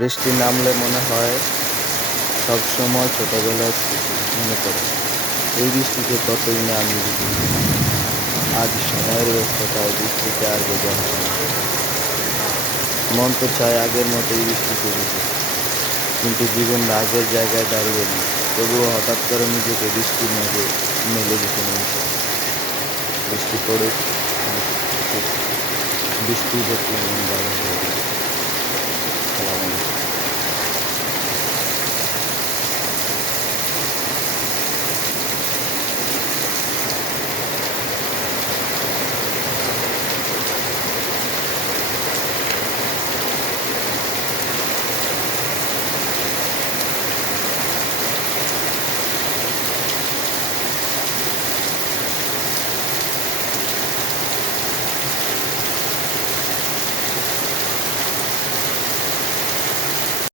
বৃষ্টি নামলে মনে হয় সব সময় ছোটবেলার স্মৃতি মনে পড়ে। এই বৃষ্টিতে কতই না আমি আজ সময়ের ব্যস্ততায় বৃষ্টিতে আর বোঝা হয় না। মন তো চায় আগের মতোই বৃষ্টিতে বুঝে কিন্তু জীবন আগের জায়গায় দাঁড়িয়ে নেই। তবুও হঠাৎ করে নিজেকে বৃষ্টির মাঝে মেলে দিতে মন বৃষ্টি পড়ুক, বৃষ্টি দেখলে মন ভালো হয়ে যায়